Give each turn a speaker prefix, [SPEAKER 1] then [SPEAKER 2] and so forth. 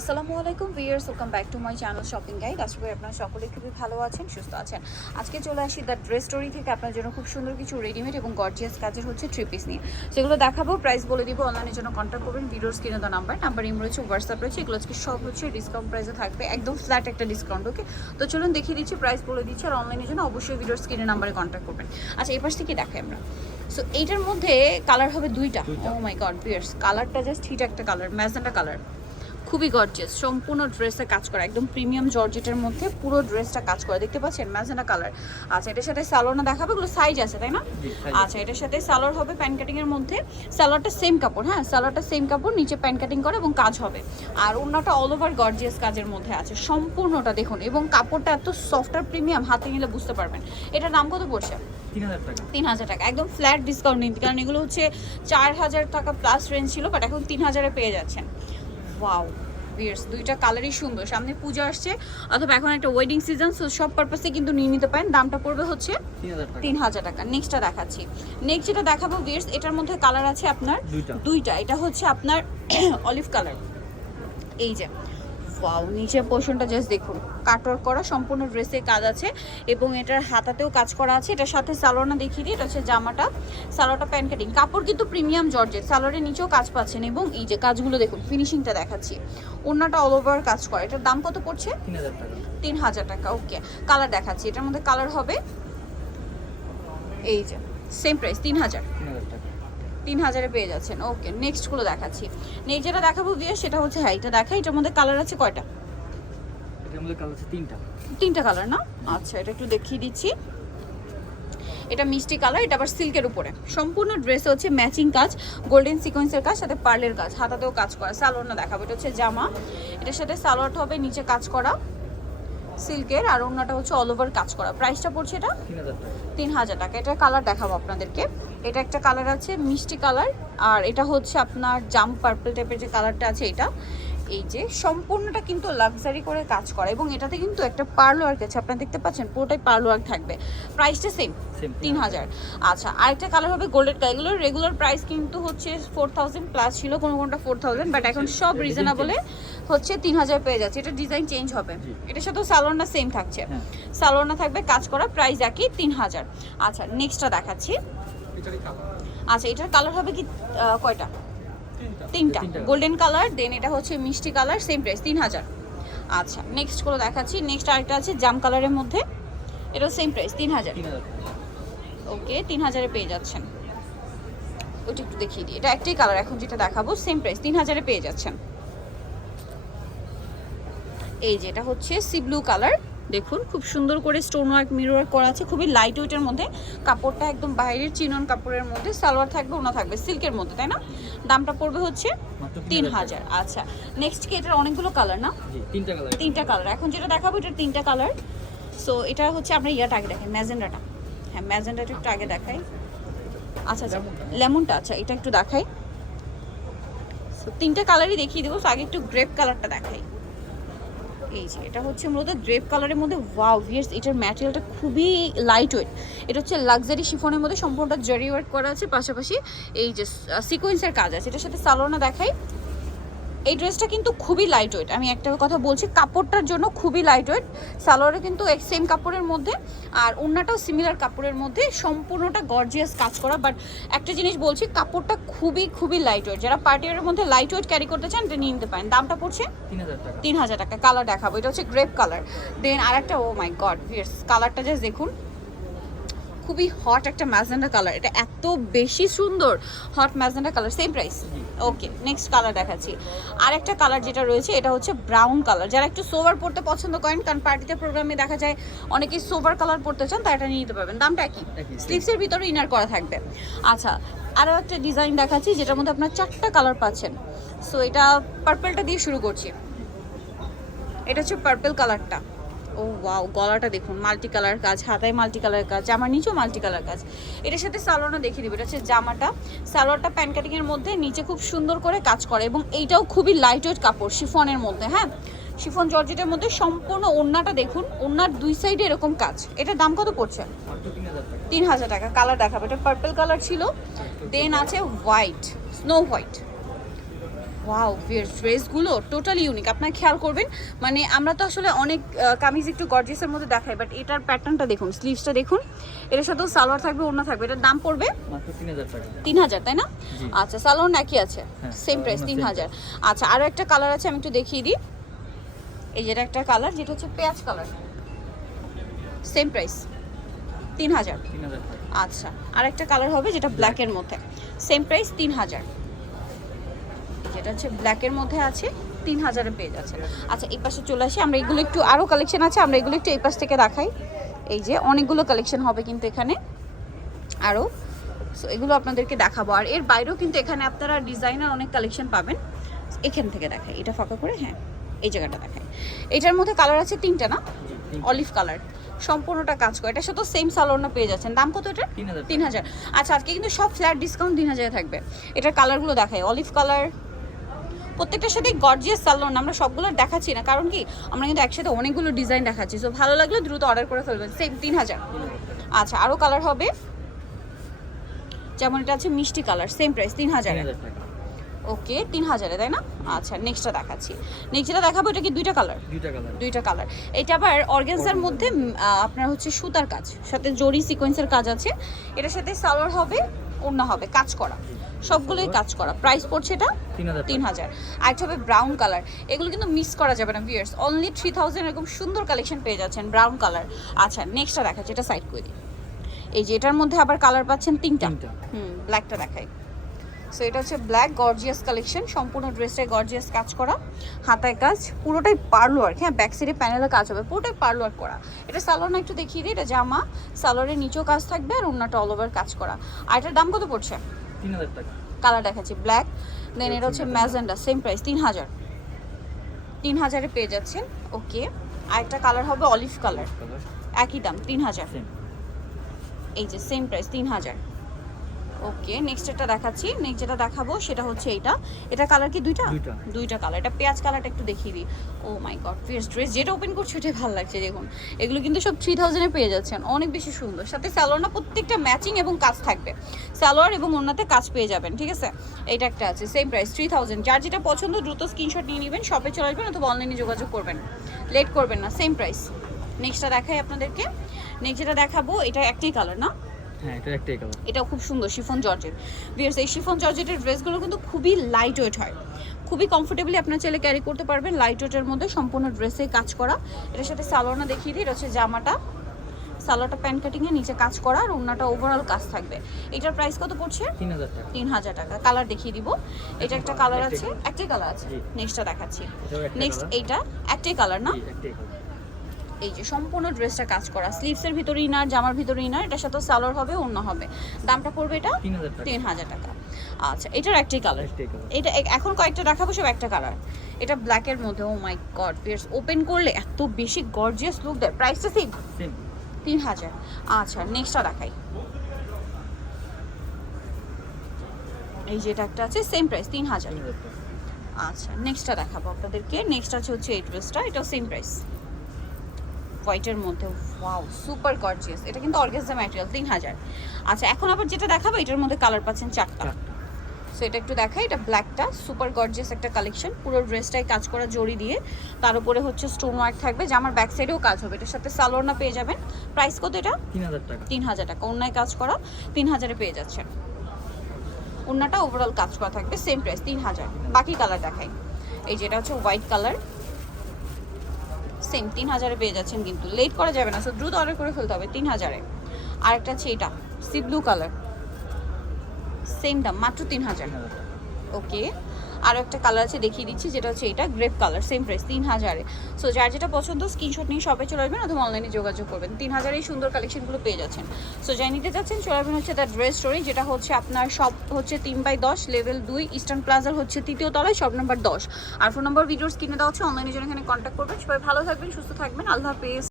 [SPEAKER 1] আসসালামু আলাইকুম viewers welcome back to my channel shopping guide. আশা করি আপনারা সকলে খুবই ভালো আছেন সুস্থ আছেন। আজকে চলে আসি দ্য ড্রেস স্টোরি থেকে আপনার জন্য খুব সুন্দর কিছু রেডিমেড এবং গর্জিয়াস কাজের হচ্ছে থ্রি পিস নিয়ে। সেগুলো দেখাবো প্রাইস বলে দিব অনলাইনের জন্য কন্ট্যাক্ট করবেন ভিডিওর স্ক্রিনে দেওয়া নাম্বার নাম্বার ইম রয়েছে হোয়াটসঅ্যাপ রয়েছে এগুলো আজকে সব হচ্ছে ডিসকাউন্ট প্রাইসে থাকবে একদম ফ্ল্যাট একটা ডিসকাউন্ট ওকে তো চলুন দেখিয়ে দিচ্ছি প্রাইস বলে দিচ্ছি আর অনলাইনের জন্য অবশ্যই ভিডিওর স্ক্রিনে নাম্বারে কন্ট্যাক্ট করবেন। আচ্ছা এই পাশ থেকে দেখাই আমরা। সো এইটার মধ্যে কালার হবে দুইটা। ও মাই গড বিয়ার্স কালারটা জাস্ট হিট একটা কালার ম্যাজেন্টা কালার খুবই গর্জিয়াস সম্পূর্ণ ড্রেসে কাজ করা একদম প্রিমিয়াম জর্জেটের মধ্যে পুরো ড্রেসটা কাজ করা। দেখতে পাচ্ছেন ম্যাজেন্টা কালার আচ্ছা এটার সাথে সালোয়ার দেখাবে এগুলো সাইজ আছে তাই না? আচ্ছা এটার সাথে সালোয়ার হবে প্যান্ট কাটিং এর মধ্যে। সালোয়ারটা সেম কাপড় হ্যাঁ? সালোয়ারটা সেম কাপড় নিচে প্যান্ট কাটিং করে এবং কাজ হবে। আর অন্যটা অল ওভার গর্জিয়াস কাজের মধ্যে আছে সম্পূর্ণটা দেখুন। এবং কাপড়টা এত সফট আর প্রিমিয়াম হাতে নিলে বুঝতে পারবেন। এটার দাম কত পড়ছে?
[SPEAKER 2] তিন হাজার টাকা।
[SPEAKER 1] তিন হাজার টাকা একদম ফ্ল্যাট ডিসকাউন্ট নিন কারণ এগুলো হচ্ছে চার হাজার টাকা প্লাস রেঞ্জ ছিল বাট এখন তিন হাজারে পেয়ে যাচ্ছেন। ওয়াও বিয়ার্স দুইটা কালারই সুন্দর। সামনে পূজা আসছে অথবা এখন একটা ওয়েডিং সিজন সো সব পারপাসে কিন্তু নিয়ে নিতে পারেন। দামটা পড়বে হচ্ছে
[SPEAKER 2] তিন হাজার টাকা।
[SPEAKER 1] নেক্সটটা দেখাচ্ছি। নেক্সট যেটা দেখাবো ভিয়ার্স এটার মধ্যে কালার আছে আপনার
[SPEAKER 2] দুইটা।
[SPEAKER 1] এটা হচ্ছে আপনার অলিভ কালার এই যে ওয়াও নিচের পোর্শনটা জাস্ট দেখুন। কাটওয়ার্ক করা, সম্পূর্ণ ড্রেসে কাজ আছে এবং এটার হাতাতেও কাজ করা আছে। এটার সাথে সালোয়ারটা দেখিয়ে দিই, এটা হচ্ছে জামাটা। সালোয়ারটা প্যান্ট কাটিং কাপড় কিন্তু প্রিমিয়াম জর্জেট সালোয়ারের নিচেও কাজ পাচ্ছেন এবং এই যে কাজগুলো দেখুন ফিনিশিংটা দেখাচ্ছি। ওড়নাটা অল ওভার কাজ করা। এটার দাম কত পড়ছে?
[SPEAKER 2] তিন হাজার টাকা
[SPEAKER 1] ওকে কালার দেখাচ্ছি। এটার মধ্যে কালার হবে এই যে সেম প্রাইস তিন হাজার।
[SPEAKER 2] তিন হাজারে
[SPEAKER 1] পেয়ে যাচ্ছেন। ওকে নেক্সটগুলো দেখাচ্ছি। নেক্সট যেটা দেখাবো বিয়ে সেটা হচ্ছে হ্যাঁ এটা দেখা এটার মধ্যে কালার আছে কয়টা?
[SPEAKER 2] এটার মধ্যে কালার আছে তিনটা।
[SPEAKER 1] তিনটা কালার না? আচ্ছা এটা একটু দেখিয়ে দিচ্ছি। এটা মিষ্টি কালার এটা আবার সিল্কের উপরে। সম্পূর্ণ ড্রেসে হচ্ছে ম্যাচিং কাজ গোল্ডেন সিকোয়েন্সের কাজ সাথে পার্লের কাজ। হাতাতেও কাজ করা। সালোয়ার না দেখাবো এটা হচ্ছে জামা। এটার সাথে সালোয়ার হবে নিচে কাজ করা। সিল্কের আর অন্যটা হচ্ছে অল ওভার কাজ করা। প্রাইসটা পড়ছে এটা
[SPEAKER 2] তিন হাজার টাকা।
[SPEAKER 1] এটার কালার দেখাবো আপনাদেরকে। এটা একটা কালার আছে মিষ্টি কালার আর এটা হচ্ছে আপনার জাম পার্পল টাইপের যে কালারটা আছে এটা। এই যে সম্পূর্ণটা কিন্তু লাক্সারি করে কাজ করা এবং এটাতে কিন্তু একটা পার্লো ওয়ার্ক আছে। আপনারা দেখতে পাচ্ছেন পুরোটাই পার্লো ওয়ার্ক থাকবে। প্রাইসটা সেম তিন হাজার। আচ্ছা আরেকটা কালার হবে গোল্ডেন কালার রেগুলার প্রাইস কিন্তু হচ্ছে ফোর থাউজেন্ড প্লাস ছিল কোনো কোনোটা ফোর থাউজেন্ড বাট এখন সব রিজনেবলে হচ্ছে তিন হাজার পেয়ে যাচ্ছে। এটা ডিজাইন চেঞ্জ হবে।
[SPEAKER 2] জি।
[SPEAKER 1] এটার সাথেও সালোয়ারটা সেম থাকছে।
[SPEAKER 2] হ্যাঁ।
[SPEAKER 1] সালোয়ারটা থাকবে কাজ করা প্রাইস একই তিন হাজার। আচ্ছা নেক্সটটা দেখাচ্ছি। আচ্ছা এটার কালার হবে কি কয়টা?
[SPEAKER 2] তিনটা।
[SPEAKER 1] গোল্ডেন কালার দেন এটা হচ্ছে মিষ্টি কালার সেম প্রাইস তিন হাজার। আচ্ছা নেক্সট করে দেখাচ্ছি। নেক্সট আরেকটা আছে জাম কালারের মধ্যে। এটাও সেম প্রাইস তিন হাজার। ওকে তিন হাজারে পেয়ে যাচ্ছেন। ওইটা একটু দেখিয়ে দিই। এটা একটাই কালার এখন যেটা দেখাবো সেম প্রাইস তিন হাজারে পেয়ে যাচ্ছেন। এই যে এটা হচ্ছে সি ব্লু কালার। দেখুন খুব সুন্দর করে স্টোন ওয়ার্ক মিরর ওয়ার্ক করা আছে খুবই লাইট ওয়েটের মধ্যে। কাপড়টা একদম বাইরের চিনন কাপড়ের মধ্যে সালোয়ার থাকবে ওনা থাকবে সিল্কের মধ্যে তাই না? দামটা পড়বে হচ্ছে তিন হাজার আচ্ছা নেক্সট কি এটার অনেকগুলো কালার না?
[SPEAKER 2] তিনটা কালার
[SPEAKER 1] তিনটা কালার এখন যেটা দেখাবো এটা তিনটা কালার সো এটা হচ্ছে আমরা ইয়াটা আগে দেখাই ম্যাজেন্ডাটা। হ্যাঁ ম্যাজেন্ডাটা একটু আগে দেখাই। আচ্ছা আচ্ছা
[SPEAKER 2] লেমনটা?
[SPEAKER 1] আচ্ছা এটা একটু দেখাই। সো তিনটা কালারই দেখিয়ে দেবো। তো আগে একটু গ্রেপ কালারটা দেখাই। এই যে, এটা হচ্ছে মূলত গ্রেপ কালারের মধ্যে, ওয়াও, ভিয়ার্স, এটার ম্যাটেরিয়ালটা খুবই লাইট ওয়েট এটা হচ্ছে লাক্সারি শিফনের মধ্যে সম্পূর্ণটা জরি ওয়ার্ক করা আছে। পাশাপাশি এই যে সিকোয়েন্সের কাজ আছে। এটার সাথে সালোনা দেখাই। এই ড্রেসটা কিন্তু খুবই লাইট ওয়েট আমি একটা কথা বলছি কাপড়টার জন্য খুবই লাইট ওয়েট সালোয়ারে কিন্তু সেম কাপড়ের মধ্যে আর অন্যটাও সিমিলার কাপড়ের মধ্যে। সম্পূর্ণটা গর্জিয়াস কাজ করা বাট একটা জিনিস বলছি কাপড়টা খুবই খুবই লাইট ওয়েট যারা পার্টিওয়ারের মধ্যে লাইট ওয়েট ক্যারি করতে চান এটা নিয়ে নিতে পারেন। দামটা পড়ছে
[SPEAKER 2] তিন হাজার টাকা।
[SPEAKER 1] তিন হাজার টাকা। কালার দেখাবো। এটা হচ্ছে গ্রেপ কালার দেন আর একটা ও মাই গড ভিয়ার্স কালারটা জাস্ট দেখুন। খুবই হট একটা ম্যাজেন্ডা কালার এটা এত বেশি সুন্দর hot magenta colour same price okay next colour দেখাচ্ছি। আর একটা কালার যেটা রয়েছে এটা হচ্ছে ব্রাউন কালার যারা একটু সোভার পড়তে পছন্দ করেন কারণ পার্টিতে প্রোগ্রামে দেখা যায় অনেকে সোভার কালার পড়তে চান তাই এটা নিয়ে নিতে পারবেন। দামটা
[SPEAKER 2] same।
[SPEAKER 1] স্লিভসের ভিতরে ইনার করা থাকবে। আচ্ছা আরও একটা ডিজাইন দেখাচ্ছি যেটার মধ্যে আপনার চারটা কালার পাচ্ছেন। সো এটা পার্পেলটা দিয়ে শুরু করছি। এটা হচ্ছে পার্পেল কালারটা ও ওয়াও গলাটা দেখুন মাল্টি কালার কাজ, হাতায় মাল্টি কালার কাজ, জামার নিচেও মাল্টি কালার কাজ। এটার সাথে সালোয়ারটা দেখিয়ে দিবে, এটা হচ্ছে জামাটা। সালোয়ারটা প্যান্ট কাটিং এর মধ্যে নিচে খুব সুন্দর করে কাজ করে এবং এইটাও খুবই লাইট ওয়েট কাপড়, শিফনের মধ্যে হ্যাঁ? শিফন জর্জেটের মধ্যে সম্পূর্ণ ওড়নাটা দেখুন, ওড়নার দুই সাইডে এরকম কাজ। এটার দাম কত পড়ছে?
[SPEAKER 2] তিন হাজার টাকা
[SPEAKER 1] কালার দেখাবো। এটা পার্পল কালার ছিল দেন আছে হোয়াইট স্নো হোয়াইট ওয়াও ড্রেসগুলো টোটালি ইউনিক আপনার খেয়াল করবেন মানে আমরা তো আসলে অনেক কামিজ একটু গর্জিয়াসের মধ্যে দেখাই বাট এটার প্যাটার্নটা দেখুন স্লিভসটা দেখুন। এটার সাথেও সালোয়ার থাকবে অন্য থাকবে। এটার দাম পড়বে
[SPEAKER 2] তিন হাজার
[SPEAKER 1] তাই না? আচ্ছা সালোয়ার নাকি আছে?
[SPEAKER 2] হ্যাঁ,
[SPEAKER 1] সেম প্রাইস তিন হাজার। আচ্ছা আরও একটা কালার আছে আমি একটু দেখিয়ে দিই। এই যেটা একটা কালার যেটা হচ্ছে পেঁয়াজ কালার সেম প্রাইস তিন হাজার। আচ্ছা আর একটা কালার হবে যেটা ব্ল্যাকের মধ্যে। সেম প্রাইস তিন হাজার। যেটা হচ্ছে ব্ল্যাকের মধ্যে আছে তিন হাজারে পেয়ে যাচ্ছে আচ্ছা এই পাশে চলে আসি আমরা এগুলো একটু আরও কালেকশন আছে আমরা এগুলো একটু এই পাশ থেকে দেখাই। এই যে অনেকগুলো কালেকশন হবে কিন্তু এখানে আরও সো এগুলো আপনাদেরকে দেখাবো। আর এর বাইরেও কিন্তু এখানে আপনারা ডিজাইনার অনেক কালেকশন পাবেন। এখান থেকে দেখাই এটা ফাঁকা করে হ্যাঁ এই জায়গাটা দেখাই। এটার মধ্যে কালার আছে তিনটা না? অলিভ কালার সম্পূর্ণটা কাজ করে। এটার সাথে সেম সালোয়ার পেয়ে যাচ্ছেন দাম কত এটা
[SPEAKER 2] তিন হাজার
[SPEAKER 1] তিন হাজার। আচ্ছা আজকে কিন্তু সব ফ্ল্যাট ডিসকাউন্ট তিন হাজারে থাকবে। এটার কালারগুলো দেখাই। অলিভ কালার প্রত্যেকটার সাথে গর্জিয়াস সালোয়ার আমরা সবগুলো দেখাচ্ছি না। কারণ কি? আমরা কিন্তু একসাথে অনেকগুলো ডিজাইন দেখাচ্ছি। সো ভালো লাগলে দ্রুত অর্ডার করে ফেলবেন। সেম তিন হাজার। আচ্ছা আরও কালার হবে? যেমন এটা আছে মিষ্টি কালার সেম প্রাইস তিন হাজার। ওকে তিন হাজারে তাই না? আচ্ছা নেক্সটটা দেখাচ্ছি। নেক্সটটা দেখাবো এটা কি দুইটা কালার
[SPEAKER 2] দুইটা কালার
[SPEAKER 1] দুইটা কালার এটা আবার অর্গানজার মধ্যে আপনার হচ্ছে সুতার কাজ। সাথে জরি সিকোয়েন্সের কাজ আছে। এটার সাথে সালোয়ার হবে ওড়না হবে কাজ করা। সবগুলোই কাজ করা। প্রাইস পড়ছে এটা
[SPEAKER 2] তিন হাজার
[SPEAKER 1] আরেকটা হবে ব্রাউন কালার এগুলো কিন্তু মিস করা যাবে না ভিয়ার্স অনলি থ্রি থাউজেন্ড এরকম সুন্দর কালেকশন পেয়ে যাচ্ছেন ব্রাউন কালার আচ্ছা নেক্সটটা দেখাচ্ছি এটা সাইড করে দিই এই যে এটার মধ্যে আবার কালার পাচ্ছেন তিনটা। হুম ব্ল্যাকটা দেখাই। সো এটা হচ্ছে ব্ল্যাক গর্জিয়াস কালেকশন সম্পূর্ণ ড্রেসে গর্জিয়াস কাজ করা। হাতায় কাজ। পুরোটাই পার্লো ওয়ার্ক হ্যাঁ ব্যাক সাইডে প্যানেলে কাজ হবে। পুরোটাই পার্লো ওয়ার্ক করা। এটা সালোয়ার না একটু দেখিয়ে দিই। এটা জামা। সালোয়ারের নিচেও কাজ থাকবে আর অন্যটা অল ওভার কাজ করা। আর এটার দাম কত পড়ছে?
[SPEAKER 2] টাকা।
[SPEAKER 1] কালার দেখাচ্ছি ব্ল্যাক দেন এটা হচ্ছে ম্যাজেন্ডা সেম প্রাইস তিন হাজার। তিন হাজারে পেয়ে যাচ্ছেন ওকে আর একটা কালার হবে অলিভ কালার একই দাম তিন হাজার।
[SPEAKER 2] সেম
[SPEAKER 1] এই যে সেম প্রাইস তিন হাজার। ওকে নেক্সট এটা দেখাচ্ছি নেক্সট যেটা দেখাবো সেটা হচ্ছে এইটা। এটা কালার কি দুইটা?
[SPEAKER 2] দুইটা।
[SPEAKER 1] কালার এটা পেঁয়াজ কালারটা একটু দেখিয়ে দিই। Oh my god viewers dress যেটা ওপেন করছে ওটাই ভালো লাগছে দেখুন। এগুলো কিন্তু সব থ্রি থাউজেন্ডে পেয়ে যাচ্ছেন। অনেক বেশি সুন্দর। সাথে স্যালোয়ার না প্রত্যেকটা ম্যাচিং এবং কাজ থাকবে। স্যালোয়ার এবং অন্যতে কাজ পেয়ে যাবেন ঠিক আছে? এইটা একটা আছে সেম প্রাইস থ্রি থাউজেন্ড যার যেটা পছন্দ দ্রুত স্ক্রিনশট নিয়ে নেবেন শপে চলে আসবেন অথবা অনলাইনে যোগাযোগ করবেন। লেট করবেন না সেম প্রাইস নেক্সটটা দেখাই আপনাদেরকে। নেক্সট যেটা দেখাবো এটা একটাই কালার না?
[SPEAKER 2] হ্যাঁ এটা একটাই কালার
[SPEAKER 1] এটাও খুব সুন্দর শিফন জর্জেট। বিয়ার্স এই শিফন জর্জেটের ড্রেসগুলো কিন্তু খুবই লাইট ওয়েট হয়। খুবই কমফোর্টেবলি আপনার ছেলে ক্যারি করতে পারবেন। লাইট ওয়েটের মধ্যে সম্পূর্ণ ড্রেসে কাজ করা। এটার সাথে সালোয়ারটা দেখিয়ে দিই এটা হচ্ছে জামাটা। সালোয়ারটা প্যান্ট কাটিংয়ে নিচে কাজ করা আর ওনাটা ওভারঅল কাজ থাকবে। এটার প্রাইস কত পড়ছে?
[SPEAKER 2] তিন হাজার টাকা।
[SPEAKER 1] কালার দেখিয়ে দিব। এটা একটা কালার আছে।
[SPEAKER 2] একটাই
[SPEAKER 1] কালার আছে। নেক্সটটা দেখাচ্ছি। নেক্সট। এইটা একটাই কালার না?
[SPEAKER 2] একটাই কালার
[SPEAKER 1] এই যে সম্পূর্ণ ড্রেসটা কাজ করা। স্লিভসের ভিতরে ইনার জামার ভিতরে ইনার এটার সাথে সালোয়ার হবে অন্য হবে। দামটা পড়বে এটা
[SPEAKER 2] তিন হাজার টাকা।
[SPEAKER 1] আচ্ছা এটার একটাই কালার এটা এখন কয়েকটা দেখাবো সব একটা কালার এটা ব্ল্যাকের মধ্যে oh my god viewers open করলে এত বেশি গর্জিয়াস লুক দেয়। প্রাইসটা সেম তিন হাজার। আচ্ছা নেক্সটটা দেখাই। এই যেটা একটা আছে সেম প্রাইস তিন হাজার। আচ্ছা নেক্সটটা দেখাবো আপনাদেরকে। নেক্সট আছে হচ্ছে এই ড্রেসটা এটাও সেম প্রাইস হোয়াইটের মধ্যে ওয়াও সুপার গর্জিয়াস এটা কিন্তু অর্গেনজা ম্যাটেরিয়াল তিন হাজার। আচ্ছা এখন আবার যেটা দেখাবো এটার মধ্যে কালার পাচ্ছেন চারটা। সো এটা একটু দেখাই এটা ব্ল্যাকটা সুপার গর্জিয়াস একটা কালেকশন পুরো ড্রেসটাই কাজ করা জড়ি দিয়ে। তার উপরে হচ্ছে স্টোন ওয়ার্ক থাকবে যে আমার ব্যাক সাইডেও কাজ হবে। এটার সাথে সালোয়ার পেয়ে যাবেন। প্রাইস কত এটা?
[SPEAKER 2] তিন হাজার টাকা।
[SPEAKER 1] তিন হাজার টাকা। অন্যায় কাজ করা তিন হাজারে পেয়ে যাচ্ছেন। অন্যটা ওভারঅল কাজ করা থাকবে সেম প্রাইস তিন হাজার। বাকি কালার দেখাই। এই যেটা হচ্ছে হোয়াইট কালার সেম তিন হাজারে পেয়ে যাচ্ছেন কিন্তু। লেট করা যাবে না সো দ্রুত অর্ডার করে ফেলতে হবে তিন হাজারে। আর একটা আছে এটা সি ব্লু কালার সেম দাম মাত্র তিন হাজার। ওকে আরও একটা কালার আছে, দেখিয়ে দিচ্ছি, যেটা হচ্ছে এটা গ্রেপ কালার সেম প্রাইস তিন হাজারে। সো যার যেটা পছন্দ স্ক্রিনশট নিয়ে শপে চলে আসবেন অথবা অনলাইনে যোগাযোগ করবেন। তিন হাজারেই সুন্দর কালেকশনগুলো পেয়ে যাচ্ছেন। সো যাই নিতে যাচ্ছেন চলে আসবেন হচ্ছে দ্য ড্রেস স্টোরি যেটা হচ্ছে আপনার শপ হচ্ছে তিন বাই দশ লেভেল দুই ইস্টার্ন প্লাজার হচ্ছে তৃতীয় তলায় শপ নাম্বার দশ। আর ফোন নম্বর ভিডিওর কিনে দেওয়া হচ্ছে অনলাইনে জন্য এখানে কন্ট্যাক্ট করবেন। সবাই ভালো থাকবেন, সুস্থ থাকবেন, আল্লাহ হাফেজ।